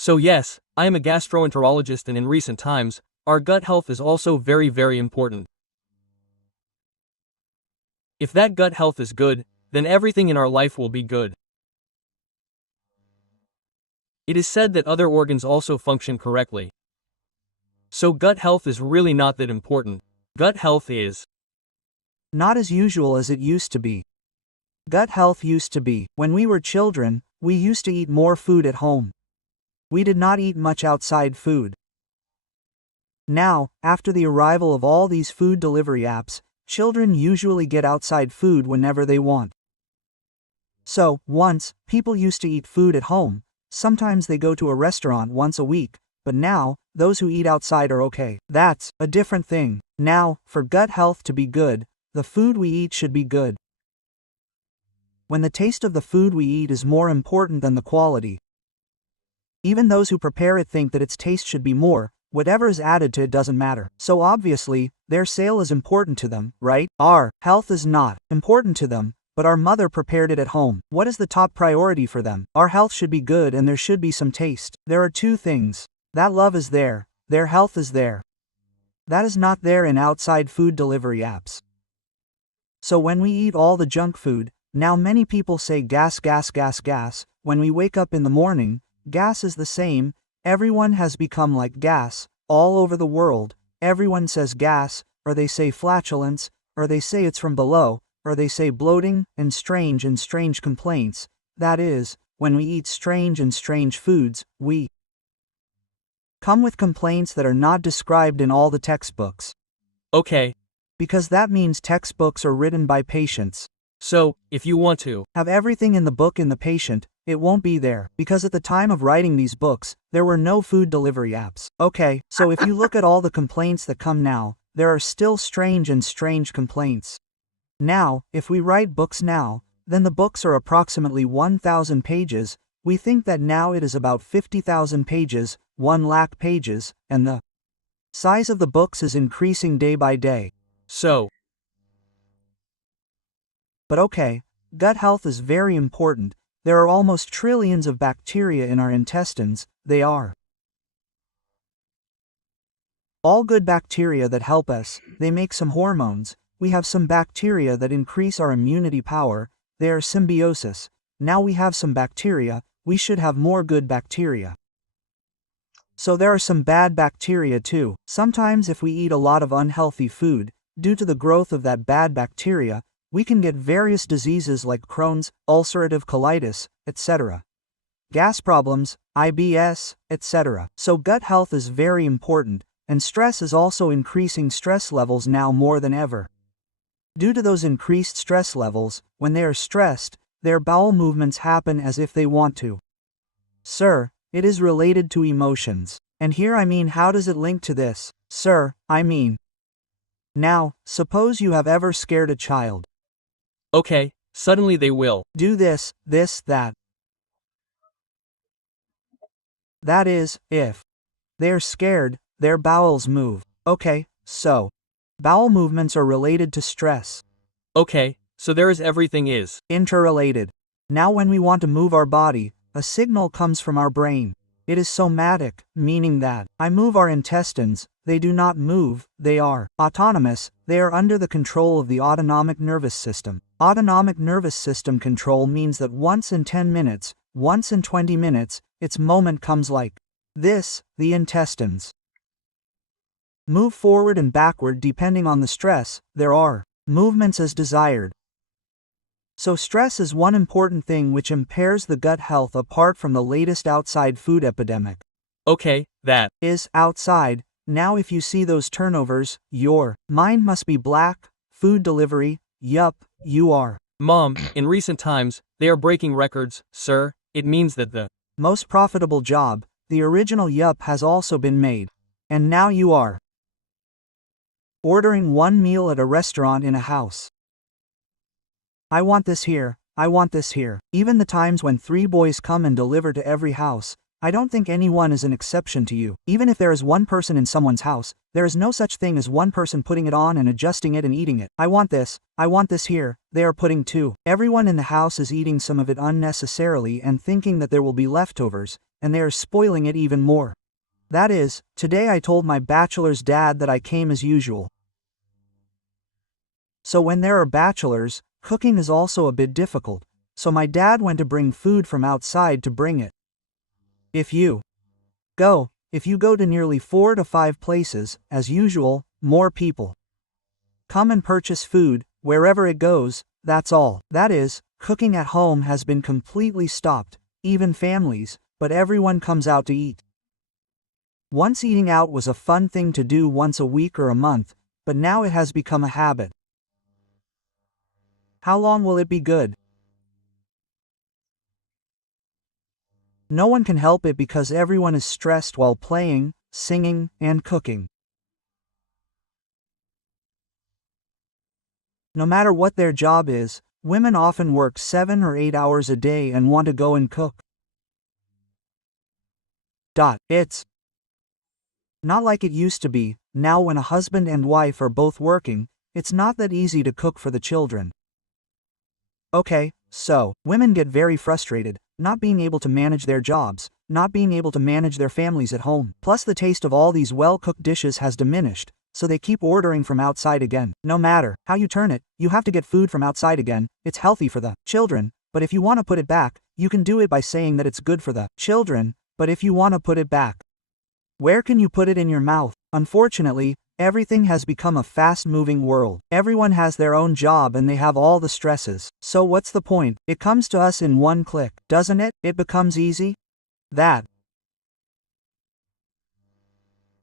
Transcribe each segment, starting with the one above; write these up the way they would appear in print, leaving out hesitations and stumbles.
So yes, I am a gastroenterologist, and in recent times, our gut health is also very important. If that gut health is good, then everything in our life will be good. It is said that other organs also function correctly. So gut health is really not that important. Gut health is not as usual as it used to be. Gut health used to be, when we were children, we used to eat more food at home. We did not eat much outside food. Now, after the arrival of all these food delivery apps, children usually get outside food whenever they want. So, once, people used to eat food at home. Sometimes they go to a restaurant once a week, but now, those who eat outside are okay. That's a different thing. Now, for gut health to be good, the food we eat should be good. When the taste of the food we eat is more important than the quality. Even those who prepare it think that its taste should be more, whatever is added to it doesn't matter. So obviously, their sale is important to them, right? Our health is not important to them, but our mother prepared it at home. What is the top priority for them? Our health should be good and there should be some taste. There are two things. That love is there, their health is there. That is not there in outside food delivery apps. So when we eat all the junk food, now many people say gas. When we wake up in the morning, gas is the same. Everyone has become like gas, all over the world. Everyone says gas, or they say flatulence, or they say it's from below, or they say bloating, and strange complaints. That is, when we eat strange foods, we come with complaints that are not described in all the textbooks. Okay. Because that means textbooks are written by patients. So, if you want to have everything in the book in the patient, it won't be there, because at the time of writing these books, there were no food delivery apps. Okay, so if you look at all the complaints that come now, there are still strange complaints. Now, if we write books now, then the books are approximately 1,000 pages, we think that now it is about 50,000 pages, 1 lakh pages, and the size of the books is increasing day by day. So, but okay, gut health is very important. There are almost trillions of bacteria in our intestines. They are all good bacteria that help us. They make some hormones. We have some bacteria that increase our immunity power. They are symbiosis. Now we have some bacteria, we should have more good bacteria. So there are some bad bacteria too. Sometimes if we eat a lot of unhealthy food, due to the growth of that bad bacteria, we can get various diseases like Crohn's, ulcerative colitis, etc. Gas problems, IBS, etc. So gut health is very important, and stress is also increasing stress levels now more than ever. Due to those increased stress levels, when they are stressed, their bowel movements happen as if they want to. Sir, it is related to emotions. And here I mean, how does it link to this? Sir, I mean. Now, suppose you have ever scared a child. Okay, suddenly they will do this, that. That is, if they are scared, their bowels move. Okay, so bowel movements are related to stress. Okay, so there is everything is interrelated. Now when we want to move our body, a signal comes from our brain. It is somatic, meaning that I move our intestines. They do not move, they are autonomous, they are under the control of the autonomic nervous system. Autonomic nervous system control means that once in 10 minutes, once in 20 minutes, its moment comes like this, the intestines move forward and backward depending on the stress, there are movements as desired. So stress is one important thing which impairs the gut health apart from the latest outside food epidemic. Okay, that is outside. Now if you see those turnovers, your mind must be black. Food delivery, yup, you are. Mom, in recent times, they are breaking records, sir. It means that the most profitable job, the original yup, has also been made. And now you are ordering one meal at a restaurant in a house. I want this here, I want this here. Even the times when 3 boys come and deliver to every house, I don't think anyone is an exception to you. Even if there is one person in someone's house, there is no such thing as one person putting it on and adjusting it and eating it. I want this here, they are putting 2. Everyone in the house is eating some of it unnecessarily and thinking that there will be leftovers. and they are spoiling it even more. That is, today I told my bachelor's dad that I came as usual. So when there are bachelors, cooking is also a bit difficult, so my dad went to bring food from outside to bring it. If you go to nearly 4 to 5 places, as usual, more people come and purchase food, wherever it goes, that's all. That is, cooking at home has been completely stopped, even families, but everyone comes out to eat. Once eating out was a fun thing to do once a week or a month, but now it has become a habit. How long will it be good? No one can help it because everyone is stressed while playing, singing, and cooking. No matter what their job is, women often work 7 or 8 hours a day and want to go and cook. It's not like it used to be. Now when a husband and wife are both working, it's not that easy to cook for the children. Okay, so, women get very frustrated, not being able to manage their jobs, not being able to manage their families at home. Plus the taste of all these well-cooked dishes has diminished, so they keep ordering from outside again. No matter how you turn it, you have to get food from outside again. It's healthy for the children, but if you want to put it back, you can do it by saying that it's good for the children, but if you want to put it back, where can you put it in your mouth? Unfortunately, everything has become a fast-moving world. Everyone has their own job and they have all the stresses. So what's the point? It comes to us in one click, doesn't it? It becomes easy. That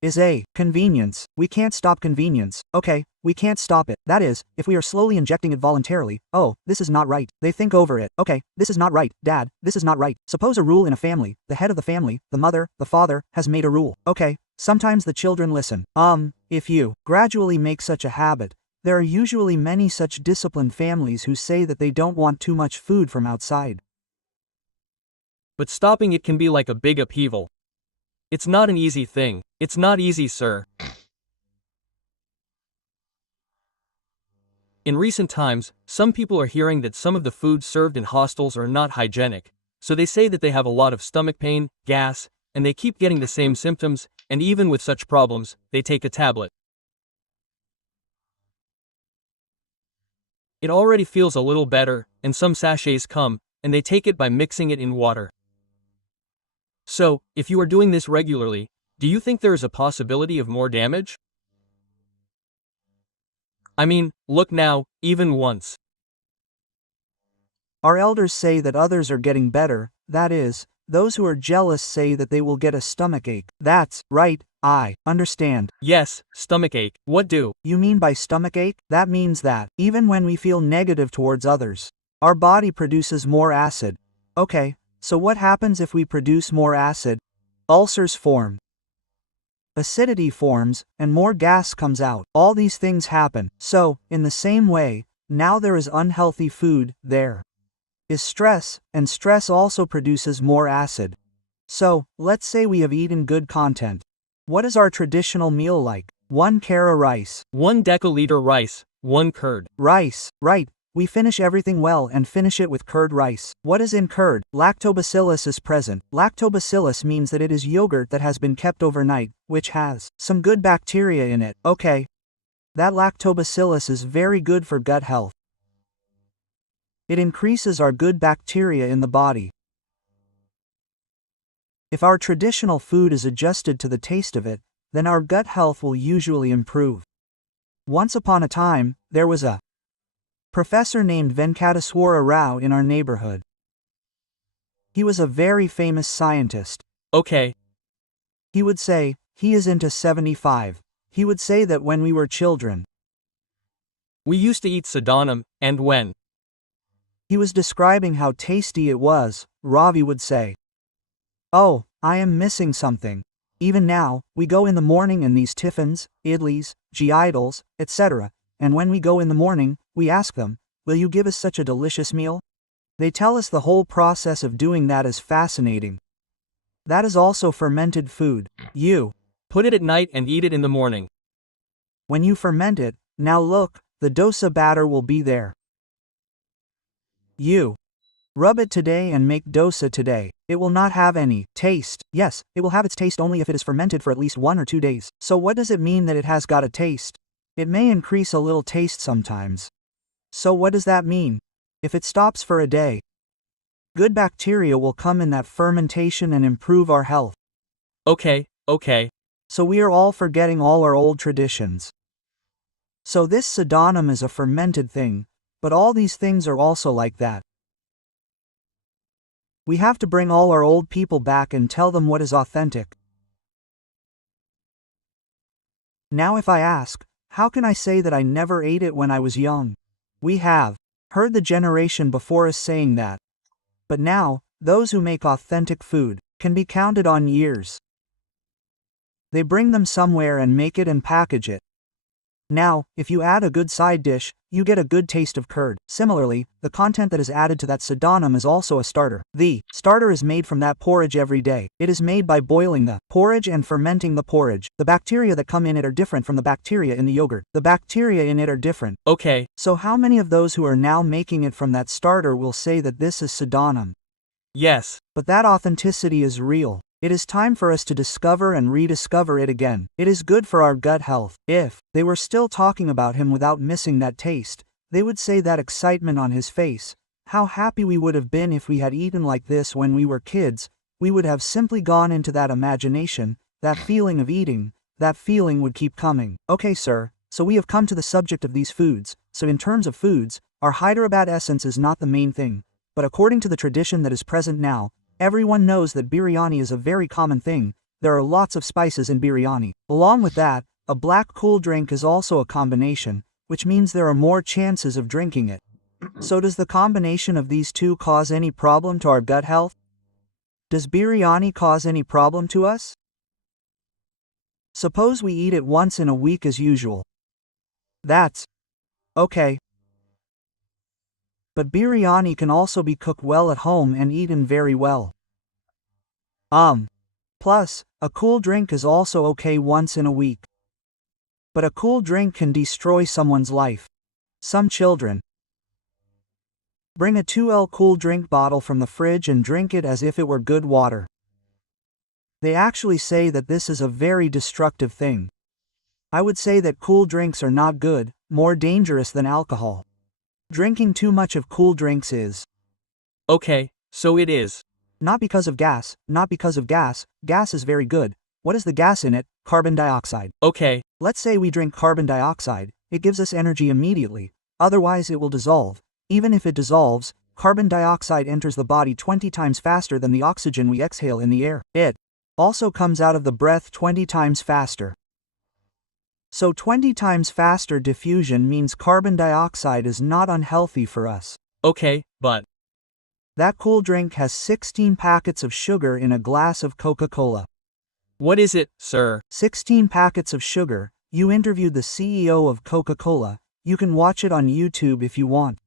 is a convenience. We can't stop convenience. Okay, we can't stop it. That is, if we are slowly injecting it voluntarily. Oh, this is not right. They think over it. Okay, this is not right. Dad, this is not right. Suppose a rule in a family. The head of the family, the mother, the father, has made a rule. Okay, sometimes the children listen. If you gradually make such a habit, there are usually many such disciplined families who say that they don't want too much food from outside. But stopping it can be like a big upheaval. It's not an easy thing. It's not easy, sir. In recent times, some people are hearing that some of the foods served in hostels are not hygienic, so they say that they have a lot of stomach pain, gas, and they keep getting the same symptoms, and even with such problems, they take a tablet. It already feels a little better, and some sachets come, and they take it by mixing it in water. So, if you are doing this regularly, do you think there is a possibility of more damage? I mean, look now, even once. Our elders say that others are getting better, that is, those who are jealous say that they will get a stomachache. That's right, I understand. Yes, stomachache. What do you mean by stomachache? That means that, even when we feel negative towards others, our body produces more acid. Okay, so what happens if we produce more acid? Ulcers form. Acidity forms, and more gas comes out. All these things happen. So, in the same way, now there is unhealthy food, there is stress, and stress also produces more acid. So, let's say we have eaten good content. What is our traditional meal like? 1 kara rice. 1 deciliter rice, 1 curd. Rice, right. We finish everything well and finish it with curd rice. What is in curd? Lactobacillus is present. Lactobacillus means that it is yogurt that has been kept overnight, which has some good bacteria in it. Okay. That lactobacillus is very good for gut health. It increases our good bacteria in the body. If our traditional food is adjusted to the taste of it, then our gut health will usually improve. Once upon a time, there was a professor named Venkateswara Rao in our neighborhood. He was a very famous scientist. Okay. He would say, he is into 75. He would say that when we were children, we used to eat Chaddannam, and when he was describing how tasty it was, Ravi would say, "Oh, I am missing something. Even now, we go in the morning and these tiffins, idlis, idols, etc., and when we go in the morning, we ask them, will you give us such a delicious meal? They tell us the whole process of doing that is fascinating. That is also fermented food. You put it at night and eat it in the morning. When you ferment it, now look, the dosa batter will be there. You Rub it today and make dosa today. It will not have any taste. Yes, it will have its taste only if it is fermented for at least 1 or 2 days. So what does it mean that it has got a taste? It may increase a little taste sometimes. So what does that mean? If it stops for a day, good bacteria will come in that fermentation and improve our health. Okay. So we are all forgetting all our old traditions. So this Chaddannam is a fermented thing, but all these things are also like that. We have to bring all our old people back and tell them what is authentic. Now if I ask, how can I say that I never ate it when I was young? We have heard the generation before us saying that. But now, those who make authentic food can be counted on years. They bring them somewhere and make it and package it. Now, if you add a good side dish, you get a good taste of curd. Similarly, the content that is added to that Chaddannam is also a starter. The starter is made from that porridge every day. It is made by boiling the porridge and fermenting the porridge. The bacteria that come in it are different from the bacteria in the yogurt. The bacteria in it are different. Okay. So how many of those who are now making it from that starter will say that this is Chaddannam? Yes. But that authenticity is real. It is time for us to discover and rediscover it again. It is good for our gut health. If they were still talking about him without missing that taste, they would say that excitement on his face. How happy we would have been if we had eaten like this when we were kids. We would have simply gone into that imagination, that feeling of eating. That feeling would keep coming. Okay, sir, so we have come to the subject of these foods. So in terms of foods, our Hyderabad essence is not the main thing. But according to the tradition that is present now, everyone knows that biryani is a very common thing. There are lots of spices in biryani. Along with that, a black cool drink is also a combination, which means there are more chances of drinking it. So does the combination of these two cause any problem to our gut health? Does biryani cause any problem to us? Suppose we eat it once in a week as usual. That's okay. But biryani can also be cooked well at home and eaten very well. Plus, a cool drink is also okay once in a week. But a cool drink can destroy someone's life. Some children bring a 2L cool drink bottle from the fridge and drink it as if it were good water. They actually say that this is a very destructive thing. I would say that cool drinks are not good, more dangerous than alcohol. Drinking too much of cool drinks is Okay, so it is. not because of gas, gas is very good. What is the gas in it? Carbon dioxide. Okay. Let's say we drink carbon dioxide, it gives us energy immediately, otherwise it will dissolve. Even if it dissolves, carbon dioxide enters the body 20 times faster than the oxygen we exhale in the air. It also comes out of the breath 20 times faster. So 20 times faster diffusion means carbon dioxide is not unhealthy for us. Okay, but That cool drink has 16 packets of sugar in a glass of Coca-Cola. what is it, sir? 16 packets of sugar. You interviewed the CEO of Coca-Cola. You can watch it on YouTube if you want.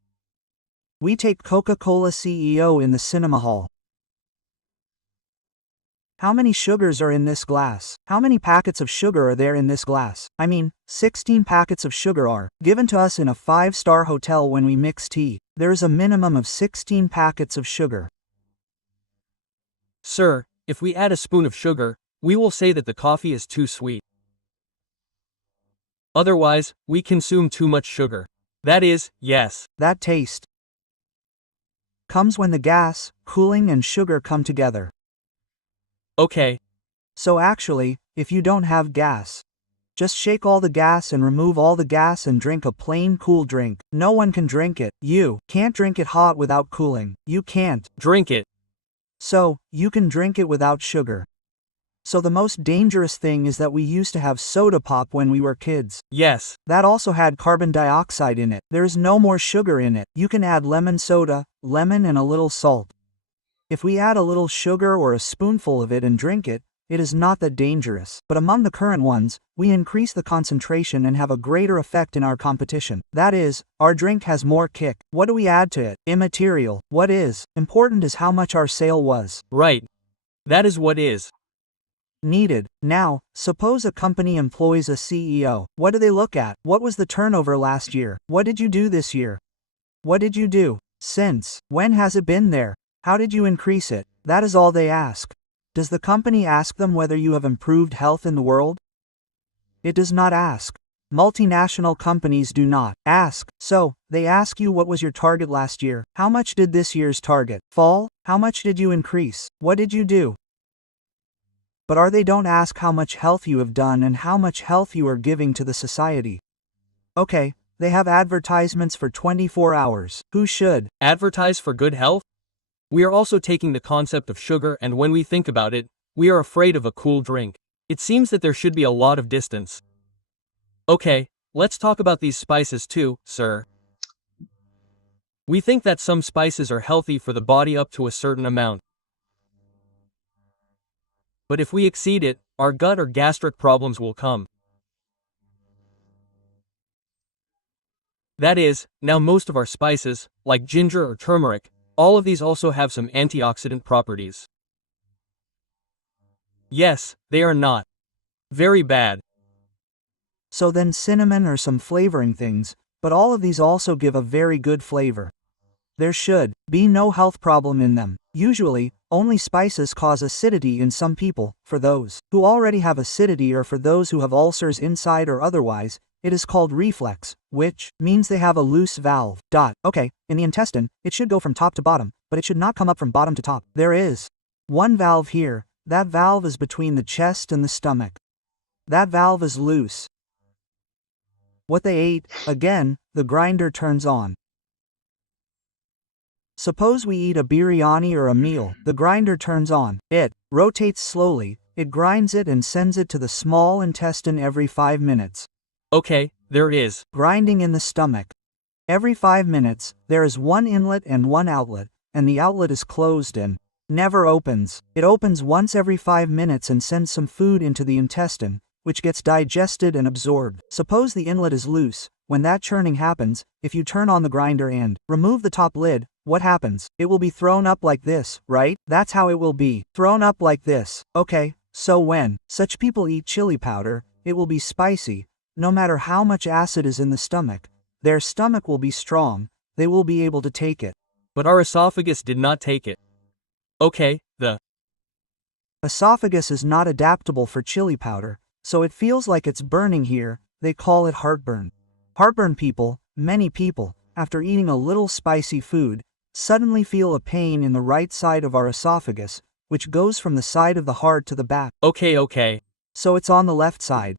We take Coca-Cola CEO in the cinema hall. How many sugars are in this glass? How many packets of sugar are there in this glass? 16 packets of sugar are given to us in a 5-star hotel when we mix tea. There is a minimum of 16 packets of sugar. Sir, if we add a spoon of sugar, we will say that the coffee is too sweet. Otherwise, we consume too much sugar. That is, yes. That taste comes when the gas, cooling and sugar come together. Okay. So actually, if you don't have gas, just shake all the gas and remove all the gas and drink a plain cool drink. No one can drink it. You can't drink it hot without cooling. You can't Drink it. So, you can drink it without sugar. So the most dangerous thing is that we used to have soda pop when we were kids. Yes. That also had carbon dioxide in it. There's no more sugar in it. You can add lemon soda, lemon and a little salt. If we add a little sugar or a spoonful of it and drink it, it is not that dangerous. But among the current ones, we increase the concentration and have a greater effect in our competition. That is, our drink has more kick. What do we add to it? Immaterial. What is important is how much our sale was. Right. That is what is Needed. Now, suppose a company employs a CEO. What do they look at? What was the turnover last year? What did you do this year? What did you do? Since when has it been there? How did you increase it? That is all they ask. Does the company ask them whether you have improved health in the world? It does not ask. Multinational companies do not ask. So, they ask you what was your target last year? How much did this year's target fall? How much did you increase? What did you do? But they don't ask how much health you have done and how much health you are giving to the society. Okay, they have advertisements for 24 hours. Who should advertise for good health? We are also taking the concept of sugar, and when we think about it, we are afraid of a cool drink. It seems that there should be a lot of distance. Okay, let's talk about these spices too, sir. We think that some spices are healthy for the body up to a certain amount. But if we exceed it, our gut or gastric problems will come. That is, now most of our spices, like ginger or turmeric, all of these also have some antioxidant properties. Yes, they are not very bad. So then cinnamon or some flavoring things, but all of these also give a very good flavor. There should be no health problem in them. Usually, only spices cause acidity in some people. For those who already have acidity or for those who have ulcers inside or otherwise, it is called reflux, which means they have a loose valve. Okay, in the intestine, it should go from top to bottom, but it should not come up from bottom to top. There is one valve here. That valve is between the chest and the stomach. That valve is loose. What they ate, again, the grinder turns on. Suppose we eat a biryani or a meal, the grinder turns on. It rotates slowly, it grinds it and sends it to the small intestine every 5 minutes. Okay, there it is. Grinding in the stomach. Every 5 minutes, there is one inlet and one outlet, and the outlet is closed and never opens. It opens once every 5 minutes and sends some food into the intestine, which gets digested and absorbed. Suppose the inlet is loose. When that churning happens, if you turn on the grinder and remove the top lid, what happens? It will be thrown up like this, right? That's how it will be. Thrown up like this. Okay, so when such people eat chili powder, it will be spicy. No matter how much acid is in the stomach, their stomach will be strong. They will be able to take it. But our esophagus did not take it. Okay, the esophagus is not adaptable for chili powder, so it feels like it's burning here. They call it heartburn. Heartburn people, many people, after eating a little spicy food, suddenly feel a pain in the right side of our esophagus, which goes from the side of the heart to the back. Okay. So it's on the left side.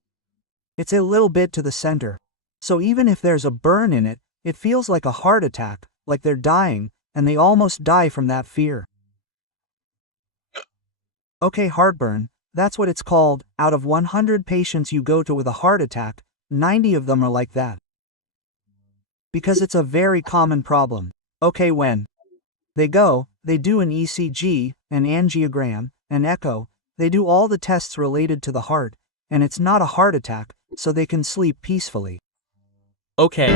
It's a little bit to the center. So even if there's a burn in it, it feels like a heart attack, like they're dying, and they almost die from that fear. Okay, heartburn, that's what it's called. Out of 100 patients you go to with a heart attack, 90 of them are like that. Because it's a very common problem. Okay, when they go, they do an ECG, an angiogram, an echo, they do all the tests related to the heart, and it's not a heart attack, so they can sleep peacefully. Okay.